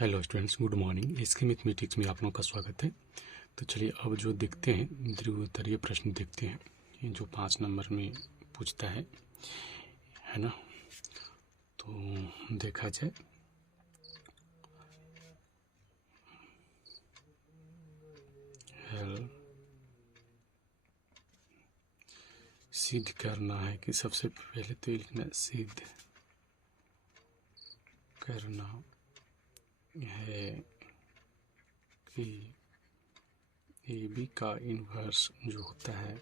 Hello students, good morning. इसके mathematics में आप लोगों का स्वागत है। तो चलिए अब जो देखते हैं द्वितीय प्रश्न देखते हैं, ये जो 5 नंबर में पूछता है ना। तो देखा जाए सिद्ध करना है कि सबसे पहले तो लिखना सिद्ध करना है कि ए बी का इन्वर्स जो होता है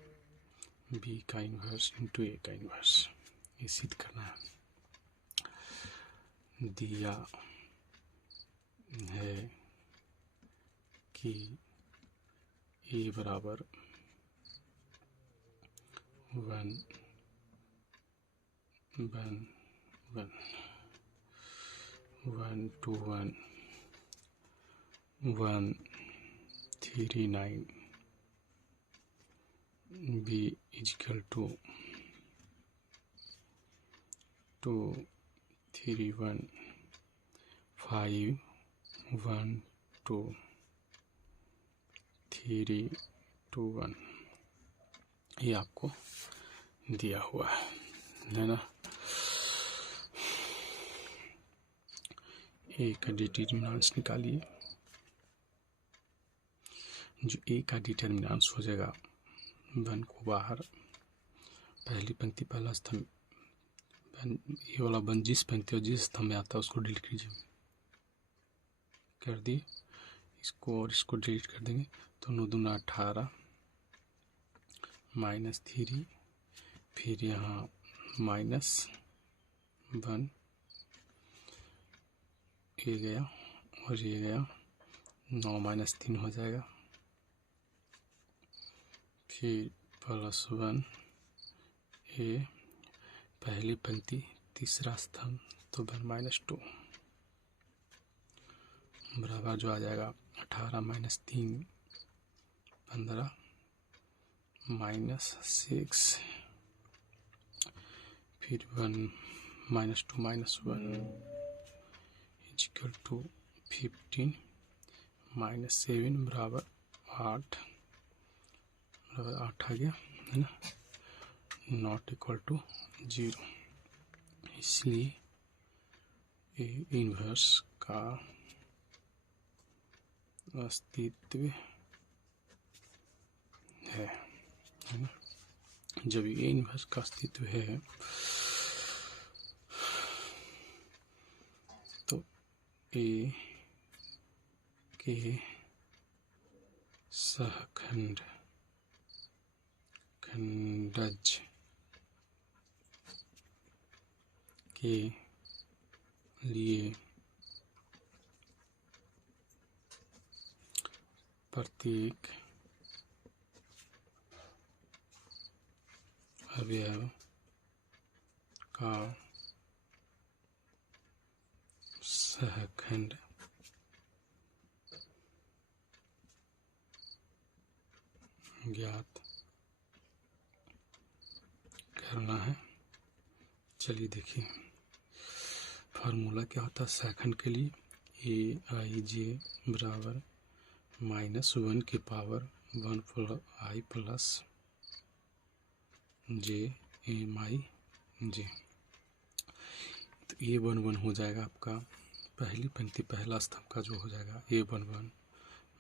बी का इन्वर्स इंटू ए का इन्वर्स, ये सिद्ध करना है। दिया है कि ए बराबर 1 to 1 139 b is equal to 231 5 1 2 3 2 1, ये आपको दिया हुआ है ना। ए का डिटर्मिनेंट्स निकालिए। जो ए का डिटर्मिनेंट्स हो जाएगा 1 को बाहर, पहली पंक्ति पहला स्तंभ, ये वाला 1 जिस पंक्ति और जिस स्तंभ में आता है उसको डिलीट कीजिए, कर दिए। इसको और इसको डिलीट कर देंगे तो 9 दूना 18 -3, फिर यहाँ -1, ये गया और ये गया, 9 - 3 हो जाएगा, फिर +1 ए पहली पंक्ति तीसरा स्तंभ तो 1 - 2 बराबर जो आ जाएगा 18 - 3 15 -6, फिर 1 - 2 -1 इक्वल टू 15 -7 बराबर 8 आ गया है ना, नॉट इक्वल टू 0। इसलिए ए इन्वर्स का अस्तित्व है ना। जब ए इन्वर्स का अस्तित्व है तो ए के सहखंड खंडज के लिए प्रत्येक अवयव का सहखंड ज्ञात करना है। चलिए देखिए फार्मूला क्या होता है सहखंड के लिए। aij बराबर -1 की power 1 i plus j mi j। तो a11 हो जाएगा आपका पहली पंक्ति पहला स्तंभ का जो हो जाएगा a11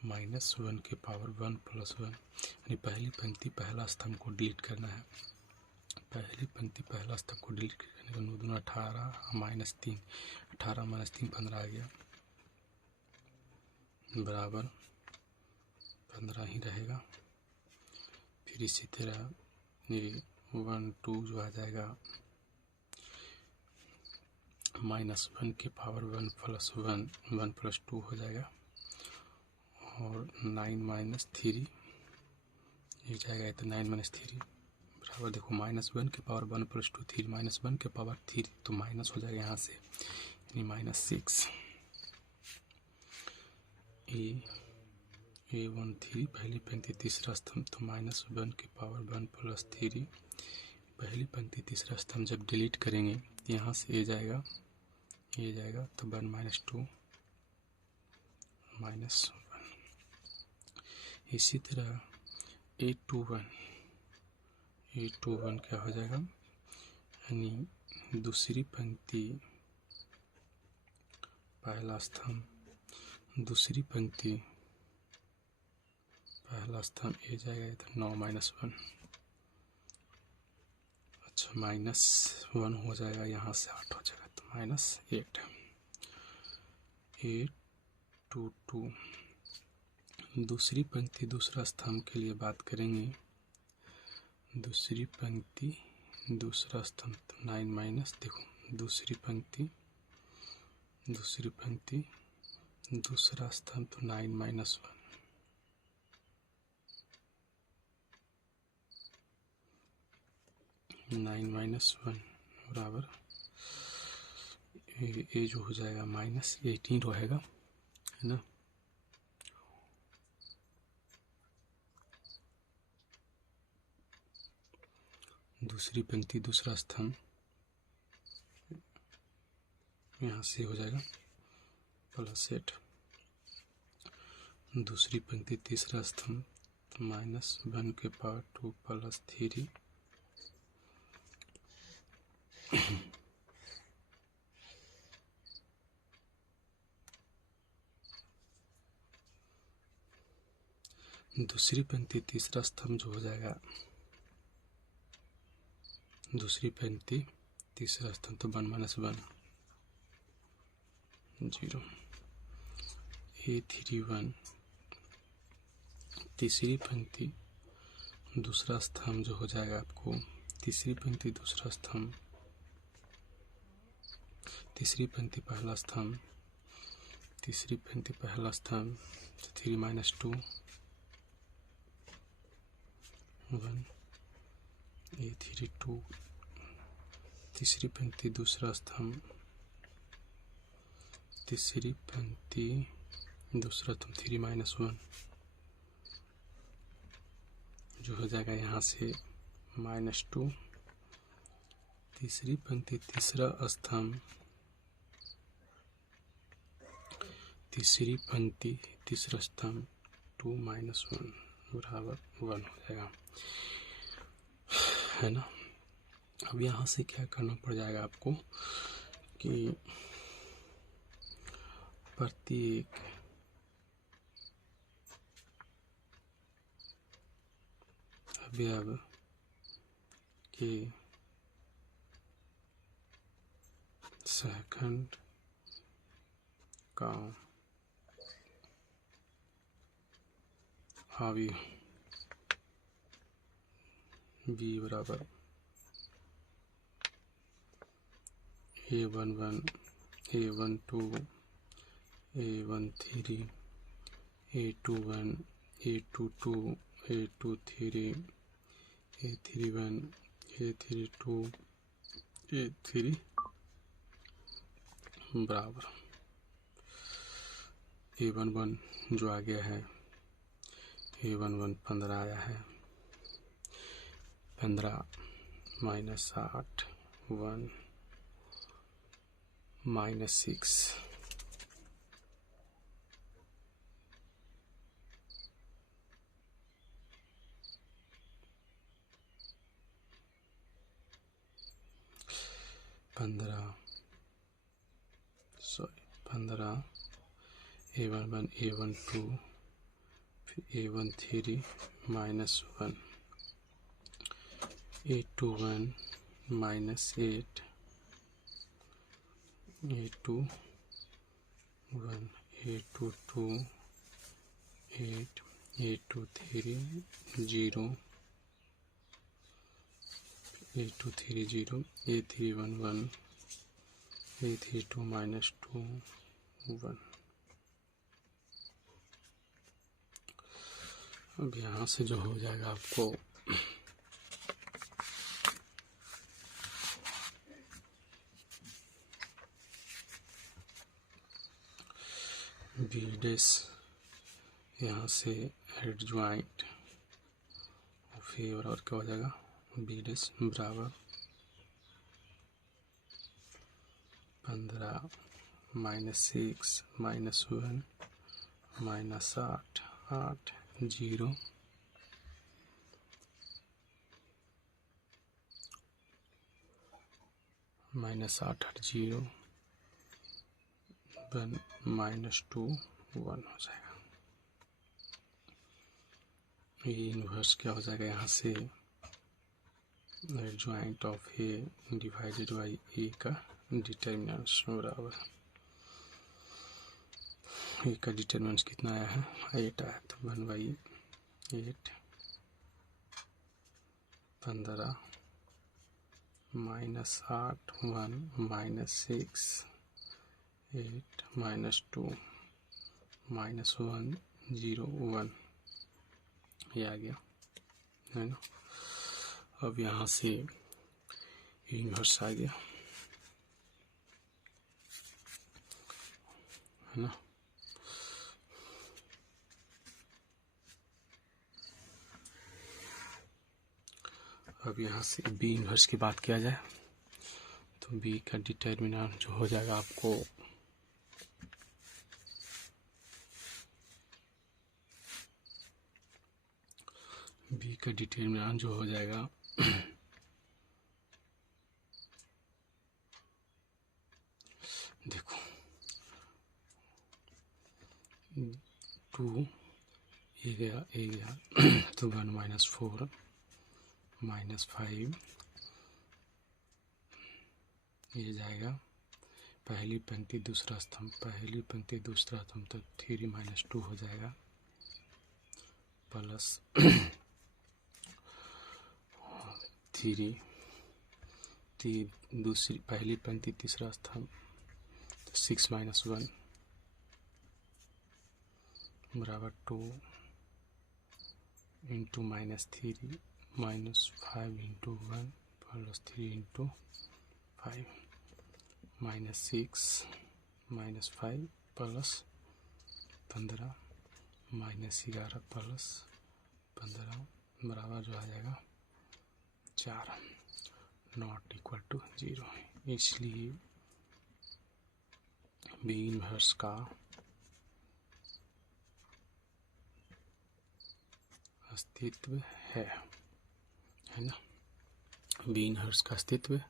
-1 की पावर 1 + 1, यानी पहली पंक्ति पहला स्तंभ को डिलीट करना है। पहली पंक्ति पहला स्तंभ को डिलीट करने का 9 दूना 18 -3, 18 - 3 15 आ गया, बराबर 15 ही रहेगा। फिर इसी तरह ये 1 2 जो आ जाएगा -1 की पावर 1 + 1 1 + 2 हो जाएगा, और 9 - 3 ये जाएगा तो 9 - 3 बराबर, देखो -1 की पावर 1 + 2 3 -1 की पावर 3 तो माइनस हो जाएगा यहाँ से, यानी -6। a13 पहली पंक्ति तीसरा स्तंभ तो -1 की पावर 1 + 3, पहली पंक्ति तीसरा स्तंभ जब डिलीट करेंगे यहाँ से ये जाएगा तो 1 - 2 -1। इसी तरह A21 क्या हो जाएगा, यानी दूसरी पंक्ति पहला स्तंभ, दूसरी पंक्ति पहला स्तंभ ए जाएगा इधर 9 -1। अच्छा -1 हो जाएगा, यहाँ से 8 हो जाएगा तो -8। 822 दूसरी पंक्ति दूसरा स्तंभ के लिए बात करेंगे। दूसरी पंक्ति दूसरा स्तंभ तो 9 देखो दूसरी पंक्ति दूसरा स्तंभ तो 9 -1। 9 -1 बराबर ये जो हो जाएगा -18 रहेगा, है ना। दूसरी पंक्ति दूसरा स्तंभ यहाँ से हो जाएगा +8। दूसरी पंक्ति तीसरा स्तंभ -1 के पावर 2 +3 दूसरी पंक्ति तीसरा स्तंभ जो हो जाएगा, दूसरी पंक्ति तीसरा स्तंभ तो 1 -1 0। A31 तीसरी पंक्ति दूसरा स्तंभ जो हो जाएगा आपको, तीसरी पंक्ति दूसरा स्तंभ, तीसरी पंक्ति पहला स्तंभ, तीसरी पंक्ति पहला स्तंभ 3 -2 1। A32 तीसरी पंक्ति दूसरा स्तंभ, तीसरी पंक्ति दूसरा स्तंभ 3 -1 जो हो जाएगा यहाँ से -2। तीसरी पंक्ति तीसरा स्तंभ, तीसरी पंक्ति तीसरा स्तंभ 2 -1 बराबर 1 हो जाएगा, है ना। अब यहाँ से क्या करना पड़ जाएगा आपको कि प्रत्येक अवयव के सहखंड का अवयव B बराबर A11 A12 A13 A21 A22 A23 A31 A32 A3 बराबर A11 जो आ गया है A11 15 आया है, 15 -8 1 -6 15 A11 A12 फिर A13 -1 A21 -8 A21 A22 8 A23 0 A23 0 A311 A32 -2 1। अब यहाँ से जो हो जाएगा आपको B डैश यहाँ से हेड ज्वाइंट और फिर और क्या हो जाएगा B डैश बराबर 15 -6 -1 -8 8 0 -8 8 0 1 -2 1 हो जाएगा। ये इन्वर्स क्या हो जाएगा यहाँ से, adjoint of A divided by A का डिटर्मिनेंट्स बराबर, ए का डिटर्मिनेंट्स कितना आया है 8 आया, तो 1/8 15 -8 1 -6 8 -2 -1 0 1 ये आ गया है ना। अब यहाँ से इन्वर्स आ गया है ना। अब यहाँ से बी इन्वर्स की बात किया जाए तो बी का डिटर्मिनेंट जो हो जाएगा आपको बी का डिटर्मिनेंट जो हो जाएगा देखो 2 ए गया तो 1 -4 -5 ये जाएगा पहली पंक्ति दूसरा स्तंभ, पहली पंक्ति दूसरा स्तंभ तो 3 -2 हो जाएगा प्लस 3 दूसरी पहली पंक्ति तीसरा स्तंभ तो 6 -1 बराबर 2 into -3 -5 into 1 plus 3 into 5 -6 -5 plus 15 -11 plus 15 बराबर जो आ जाएगा 4 नॉट इक्वल टू 0। इसलिए बी इन्वर्स का अस्तित्व है ना, बी इन्वर्स का अस्तित्व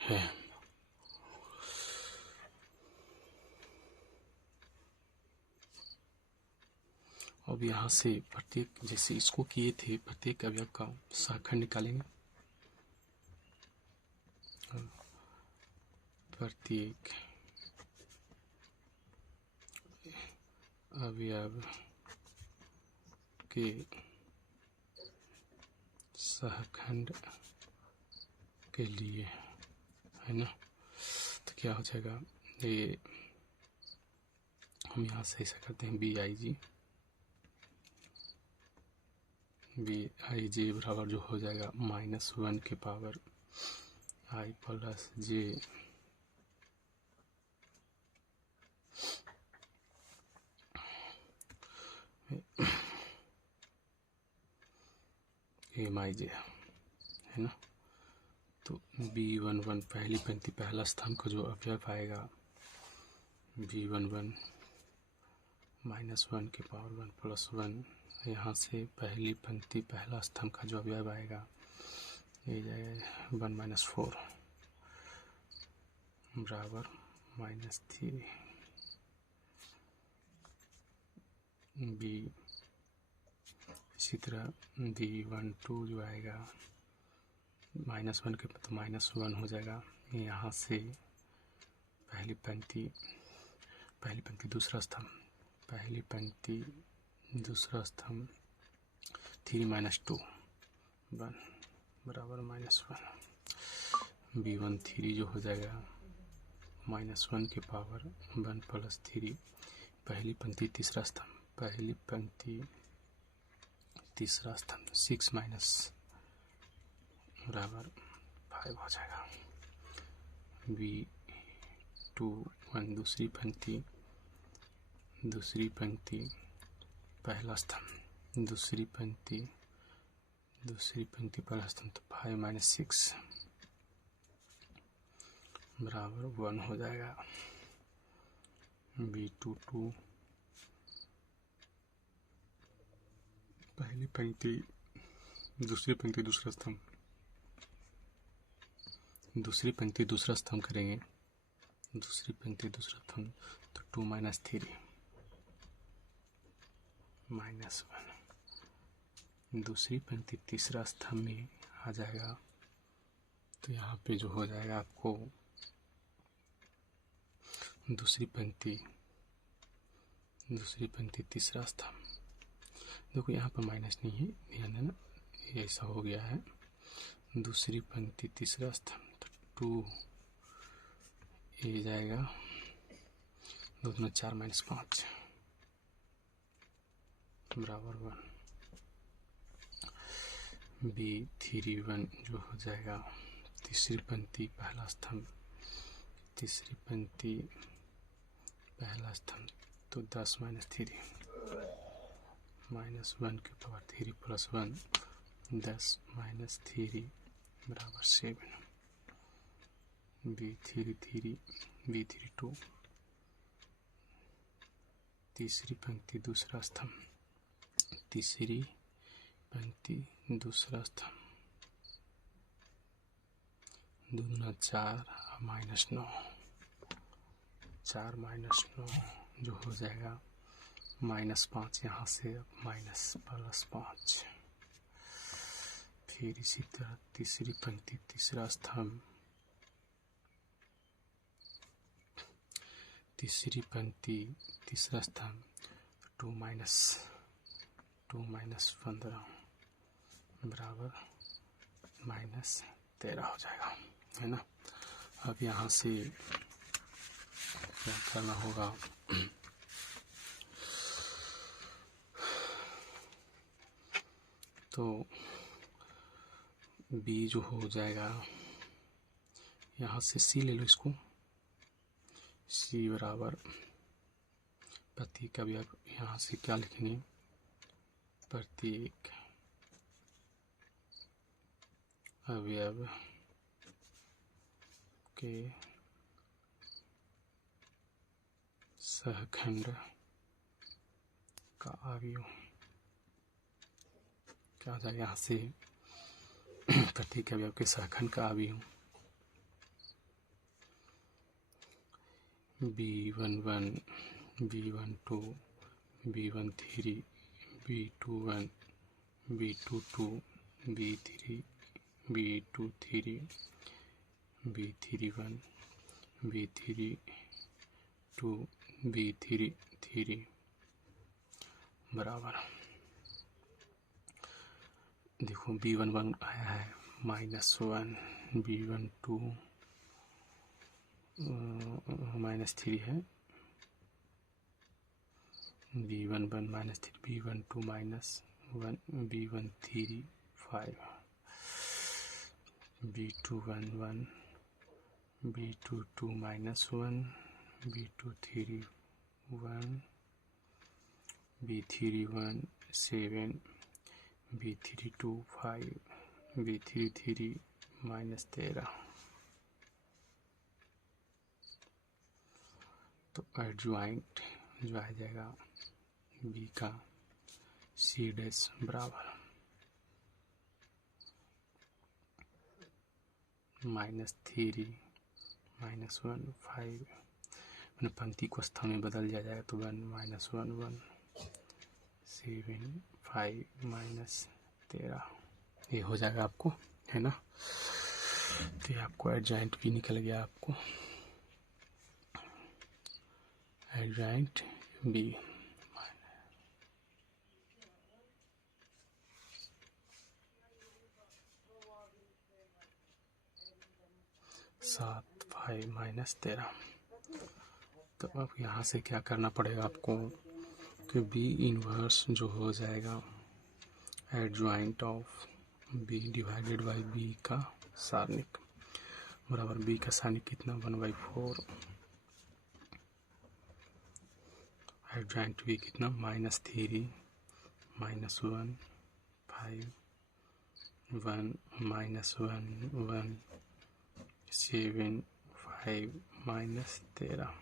है। अब यहाँ से प्रत्येक जैसे इसको किए थे प्रत्येक अवयव का सहखंड निकालेंगे, प्रत्येक अवयव के सहखंड के लिए है ना, तो क्या हो जाएगा ये हम यहाँ से ऐसा करते हैं BIJ बराबर जो हो जाएगा -1 के power I plus J MIJ है ना। तो B11 पहली पंक्ति पहला स्तंभ का जो अवयव आएगा B11 -1 के पावर 1 प्लस 1, यहाँ से पहली पंक्ति पहला स्तंभ का जो अवयव आएगा ये जाएगा 1 -4 बराबर -3 बी। इसी तरह B12 जो आएगा -1 के तो -1 हो जाएगा, यहाँ से पहली पंक्ति दूसरा स्तंभ, पहली पंक्ति दूसरा स्तंभ 3 -2 1 बराबर -1। B13 जो हो जाएगा -1 के पावर 1 प्लस 3 पहली पंक्ति तीसरा स्तंभ, पहली पंक्ति तीसरा स्तंभ 6 माइनस बराबर 5 हो जाएगा। B21 दूसरी पंक्ति पहला स्तंभ, दूसरी पंक्ति पहला स्तंभ तो 5 - 6 बराबर 1 हो जाएगा। B22 पहली पंक्ति दूसरी पंक्ति दूसरा स्तंभ, दूसरी पंक्ति दूसरा स्तंभ करेंगे, दूसरी पंक्ति दूसरा स्तंभ तो 2 - 3 -1। दूसरी पंक्ति तीसरा स्तंभ में आ जाएगा तो यहाँ पे जो हो जाएगा आपको दूसरी पंक्ति तीसरा स्तंभ। देखो यहाँ पर माइनस नहीं है, ध्यान देना, ये ऐसा हो गया है। दूसरी पंक्ति तीसरा स्तंभ तो 2 ये जाएगा, 2 × 4 - 5 बराबर 1। B31 जो हो जाएगा तीसरी पंक्ति पहला स्तंभ, तीसरी पंक्ति पहला स्तंभ तो 10 - 3 -1 की पावर 3 + 1 10 - 3 बराबर 7। B32 तीसरी पंक्ति दूसरा स्तंभ, तीसरी पंक्ति दूसरा स्तंभ 2 × 4 -9 4 - 9 जो हो जाएगा -5, यहाँ से -+5। फिर इसी तरह तीसरी पंक्ति तीसरा स्तंभ, तीसरी पंक्ति तीसरा स्तंभ 2 - 15 बराबर -13 हो जाएगा, है ना। अब यहाँ से क्या करना होगा, तो B जो हो जाएगा, यहाँ से C ले लो इसको, C बराबर प्रतीक अवयव, यहाँ से क्या लिखेंगे, प्रतीक अवयव के सहखंड का अवयव क्या आ जाएगा, यहाँ से प्रतीक अवयव के सहखंड का अवयव B11 B12 B13 B21 B22 B3 B23 B31 B32 B33 बराबर, देखो B11 आया है -1, B12 -3 है, B11 -3, B12 -1, B13 5, B21 1, B22 -1, B23 1, B31 7, B32 5, B33 -13। तो एडजॉइंट जो आ जाएगा B का C' बराबर -3 -1 5, मैंने पंक्ति को स्तंभ में बदल दिया जाएगा तो 1 -1 1 7 5 -13 ये हो जाएगा आपको, है ना। तो ये आपको एडजॉइंट भी निकल गया, आपको एडजॉइंट B 7 5 -13। तो अब यहाँ से क्या करना पड़ेगा आपको कि B इनवर्स जो हो जाएगा adjoint of B divided by B का सारणिक बराबर B का सारणिक कितना 1/4, एडजॉइंट B कितना -3 -1 5 1 -1 1 7 5 -13।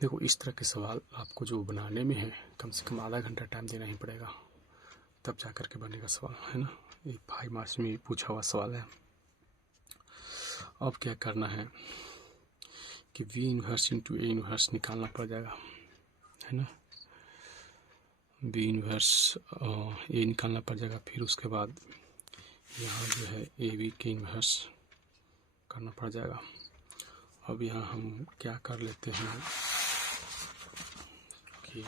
देखो इस तरह के सवाल आपको जो बनाने में है कम से कम आधा घंटा टाइम देना ही पड़ेगा, तब जा कर के बनेगा सवाल, है ना। ये 5 मार्क्स में पूछा हुआ सवाल है। अब क्या करना है कि V inverse into A inverse निकालना पड़ जाएगा, है ना। B इन्वर्स A निकालना पड़ जाएगा। फिर उसके बाद यहाँ जो है AB के इन्वर्स करना पड़ जाएगा। अब यहाँ हम क्या कर लेते हैं कि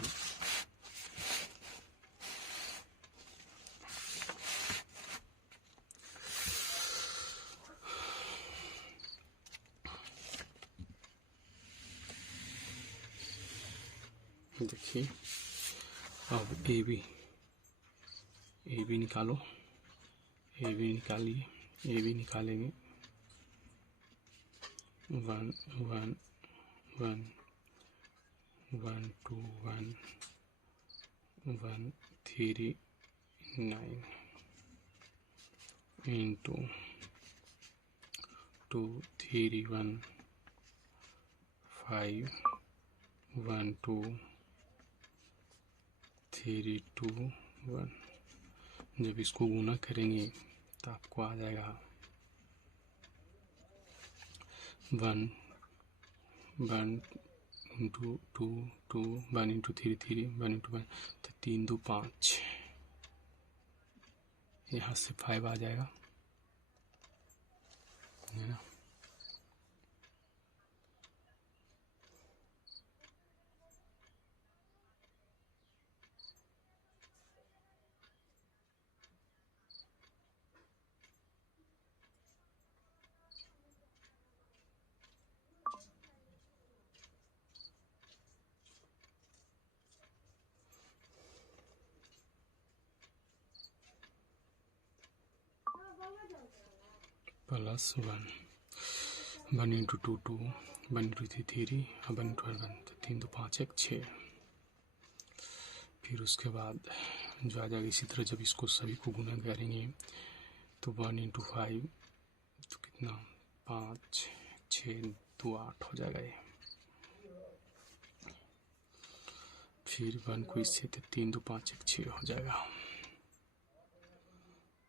देखिए, अब ए बी निकालो, ए बी निकालिए, ए बी निकालेंगे 1 1 1 1 2 1 1 3 9 इंटू 2 3 1 5 1 2 3 2 1। जब इसको गुना करेंगे तो आपको आ जाएगा 1 1 इंटू 2 2 1 इंटू 3 3 1 इंटू 1 तो 3 2 5, यहाँ से 5 आ जाएगा, है ना। प्लस 1 इंटू 2 2 1 इंटू 3 3 1 इंटू 1 तो 3 2 5 1 6। फिर उसके बाद जो आ जाएगा, इसी तरह जब इसको सभी को गुना करेंगे तो 1 इंटू 5 तो कितना 5 6 2 8 हो जाएगा ये। फिर 1 को इससे तो 3 2 5 1 6 हो जाएगा।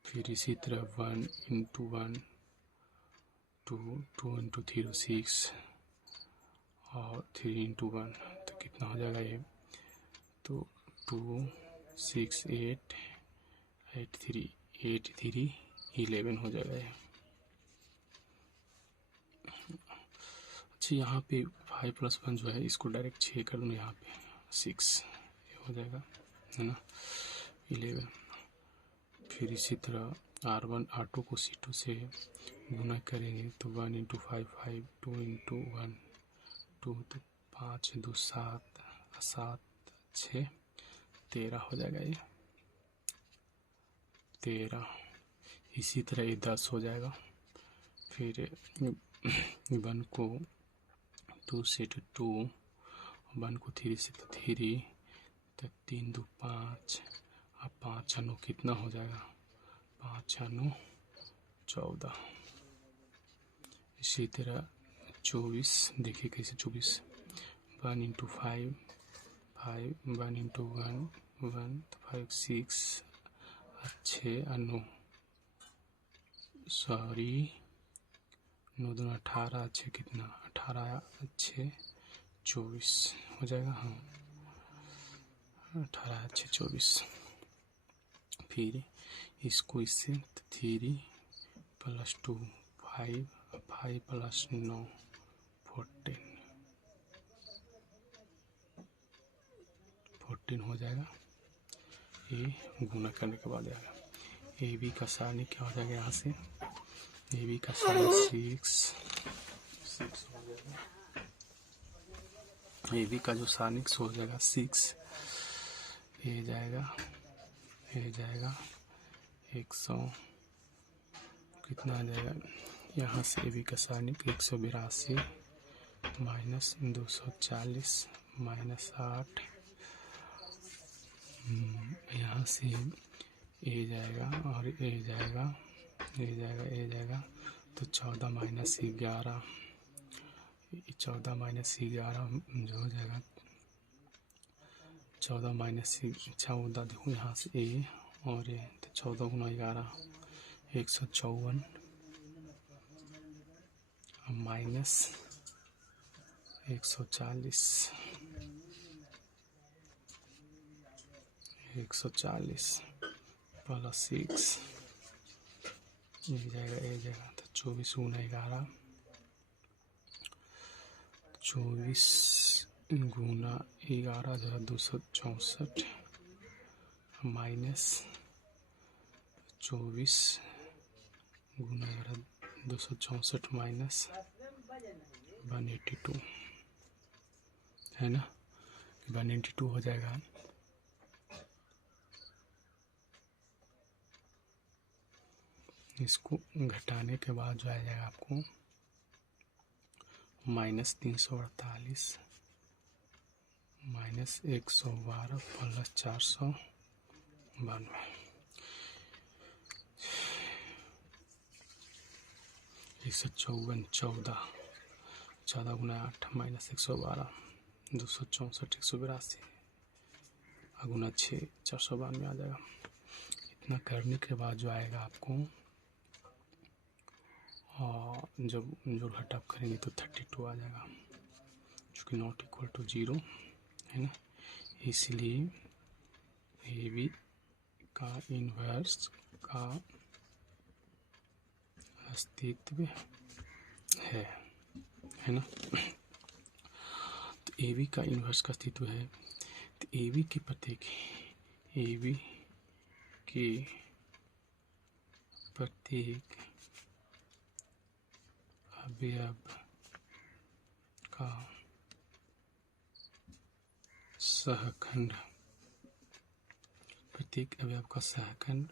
फिर इसी तरह 1 इंटू 1 2 2 इंटू 3 6 और 3 इंटू 1 तो कितना हो जाएगा ये, तो 2 6 8 8 3 8 3 11 हो जाएगा ये। अच्छा, यहाँ पे 5 प्लस 1 जो है इसको डायरेक्ट 6 कर दूँ, यहाँ पे 6 ये हो जाएगा, है ना, 11। फिर इसी तरह R1 R2 को C2 से गुना करेंगे तो 1 इंटू 5 5 2 इंटू 1 2 तो 5 2 7 7 6 13 हो जाएगा ये 13। इसी तरह ये 10 हो जाएगा। फिर 1 को 2 से 2 1 को 3 से 3 तो 3 2 5 अब 5 9 कितना हो जाएगा, 5 9 14। इसी तरह 24, देखिए कैसे 24 1 इंटू 5 5 1 इंटू 1 1 5 6 6 9 सॉरी 9 2 18 6 कितना 18 6 24 हो जाएगा, हाँ 18 6 24। फिर इसको इससे 3 प्लस 2 5 5 प्लस 9 14 हो जाएगा। ये गुना करने के बाद आएगा ए बी का सारणी क्या हो जाएगा, यहाँ से ए बी का सारणी 6 हो जाएगा। ए बी का जो सारणी हो जाएगा 6, ये जाएगा 100 कितना आ जाएगा, यहाँ से ए बी का सारणी 182 माइनस 240 माइनस 8, यहाँ से ए जाएगा और ए जाएगा तो 14 माइनस 11 14 माइनस 11 जो हो जाएगा 14 माइनस 14। देखो यहाँ से ए और ये तो 14 गुना 11 154 माइनस 140 प्लस 6 ये जाएगा तो 24 गुना 11 24 गुना 11 जो 264 माइनस 24 गुना 11 264 माइनस 182 है ना, 182 हो जाएगा। इसको घटाने के बाद जो आ जाएगा आपको माइनस 348 माइनस 112 प्लस 492 154 14 गुना 8 माइनस 112 264 182 गुना 6 492 आ जाएगा। इतना करने के बाद जो आएगा आपको जब जोड़ घटाव करेंगे तो 32 आ जाएगा, चूँकि नॉट इक्वल टू 0 है ना, इसलिए ए बी का इन्वर्स का अस्तित्व है ना। तो ए बी का इन्वर्स का अस्तित्व है, तो ए बी के प्रत्येक अवयव का सहखंड, प्रत्येक अवयव का सहखंड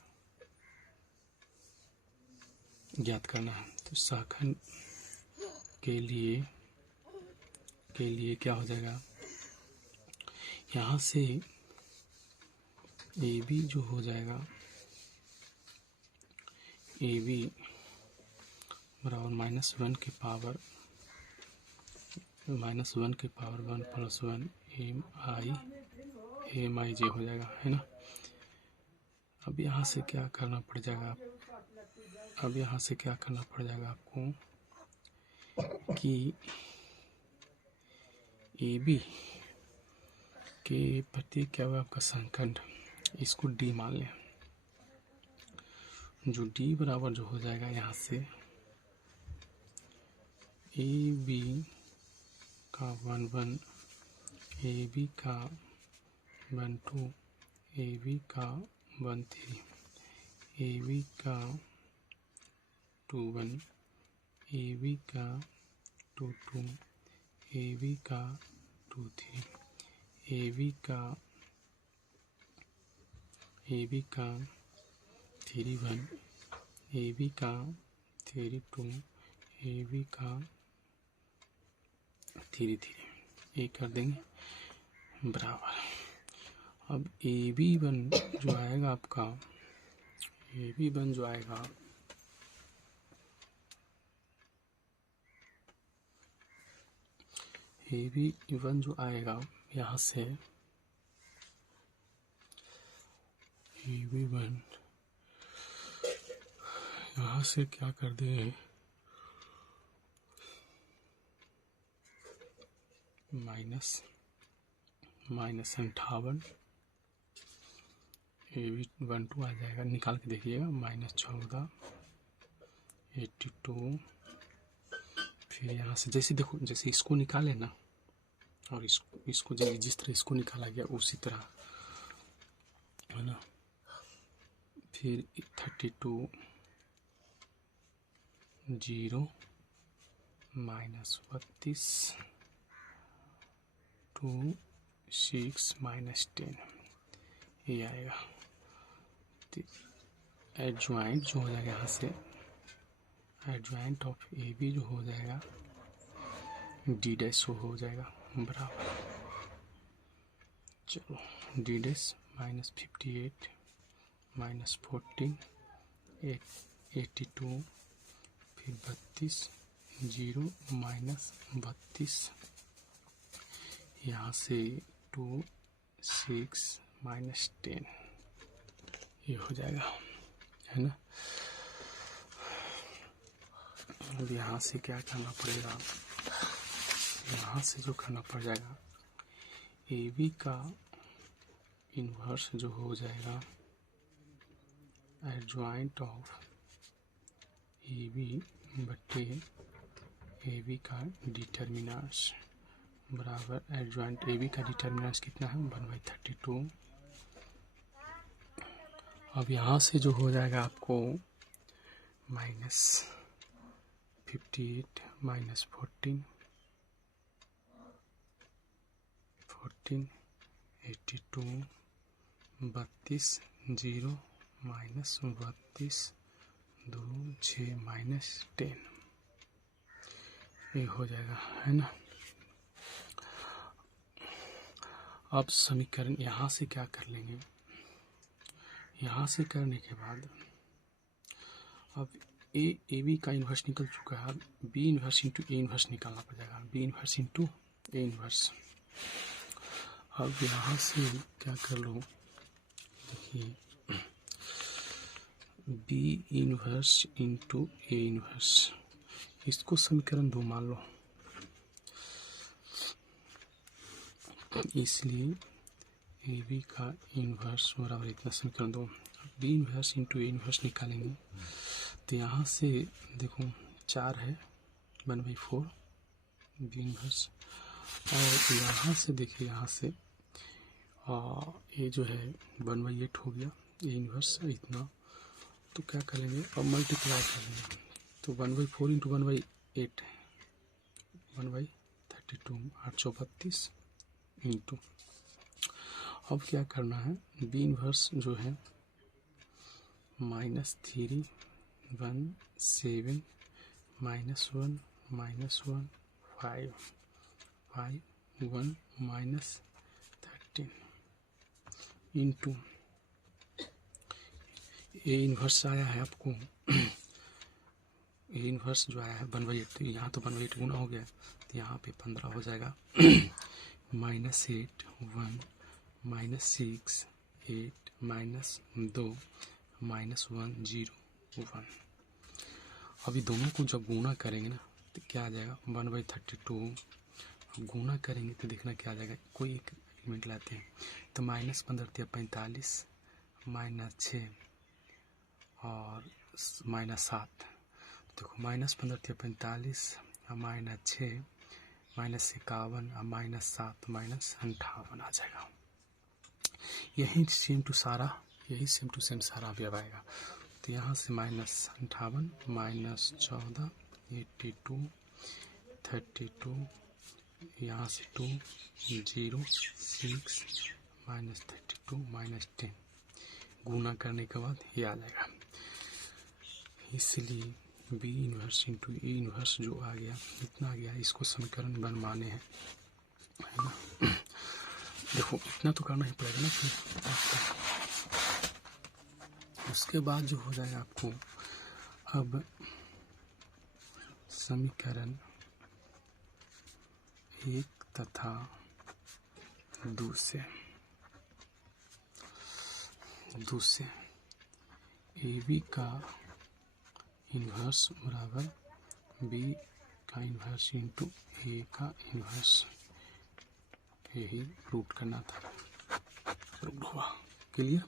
ज्ञात करना है। तो सहखंड के लिए क्या हो जाएगा, यहाँ से ए बी जो हो जाएगा ए बी बराबर -1 के पावर 1 प्लस 1 एम आई जे हो जाएगा, है ना। अब यहाँ से क्या करना पड़ जाएगा, आपको कि ए बी के प्रत्येक अवयव का संखंड, इसको डी मान लें, जो डी बराबर जो हो जाएगा यहाँ से ए बी का 1 1 ए बी का 1 2 ए बी का 1 3 ए बी का 2 1 ए बी का 2 2 ए बी का 2 3 ए बी का 3 1 ए बी का 3 2 ए बी का 3 3 ये कर देंगे बराबर। अब ए बी वन जो आएगा आपका, ए बी वन जो आएगा यहाँ से ए बी वन यहाँ से क्या कर दें, -58 ए बी 1 2 आ जाएगा, निकाल के देखिएगा -14 82। फिर यहाँ से जैसे देखो, जैसे इसको निकाले ना, और इसको जिस तरह इसको निकाला गया उसी तरह, है ना। फिर 32 0 -32 2 6 -10 ये आएगा। एडजॉइंट जो हो जाएगा यहाँ से, एडजॉइंट ऑफ ए बी जो हो जाएगा डी डैश हो जाएगा बराबर, चलो डी डैश -58 -14 82 फिर 32 0 -32 यहाँ से 2 6 -10 ये हो जाएगा, है ना। अब यहाँ से क्या करना पड़ेगा, यहाँ से जो करना पड़ जाएगा, ए बी का इन्वर्स जो हो जाएगा एडजॉइंट ऑफ ए बी बट्टे ए बी का डिटर्मिनेंट्स बराबर एडजॉइंट ए बी का डिटर्मिनेंट्स कितना है 1/32। अब यहाँ से जो हो जाएगा आपको -58 -14 82 32 0 -32 2 6 -10 ये हो जाएगा, है ना। अब समीकरण यहाँ से क्या कर लेंगे, यहाँ से करने के बाद अब ए बी का इन्वर्स निकल चुका है, अब B inverse into A inverse निकालना पड़ जाएगा, B inverse into A inverse. अब यहाँ से क्या कर लो, देखिए B inverse into A inverse, इसको समीकरण 2 मान लो, इसलिए ए बी का इन्वर्स बराबर इतना समीकरण 2। B inverse into A inverse निकालेंगे तो यहाँ से देखो 4 है 1/4 बी इन्वर्स, और यहाँ से देखिए यहाँ से ये जो है 1/8 हो गया ए इन्वर्स इतना, तो क्या करेंगे अब मल्टीप्लाई करेंगे, तो 1/4 इंटू 1/8 1/32 832 इंटू, अब क्या करना है बी इन्वर्स जो है -3 1 7 -1 -1 5 5 1 -13 इंटू ए इन्वर्स आया है आपको ए इन्वर्स जो आया है 1/8, तो यहाँ तो 1/8 गुना हो गया, तो यहाँ पे 15 हो जाएगा -8 1 -6 8 -2 -1 0 1। अभी दोनों को जब गुना करेंगे ना तो क्या आ जाएगा 1/32, गुना करेंगे तो देखना क्या आ जाएगा, कोई एक एलिमेंट लाते हैं तो -15 45 -6 और -7, देखो -15 45 -6 -51 -7 -58 आ जाएगा। यही सेम टू सेम सारा भी अब आएगा, तो यहाँ से -58 -14 82 32 यहाँ से 2 0 6 -32 -10 गुना करने के बाद ये आ जाएगा, इसलिए B inverse into A inverse जो आ गया इतना आ गया, इसको समीकरण बनवाने हैं, है ना। देखो इतना तो करना ही पड़ेगा ना फिर आपको, उसके बाद जो हो जाएगा आपको अब समीकरण 1 तथा 2 से ए बी का इन्वर्स बराबर बी का इन्वर्स इंटू ए का इन्वर्स, यही प्रूव करना था, प्रूव हुआ। क्लियर।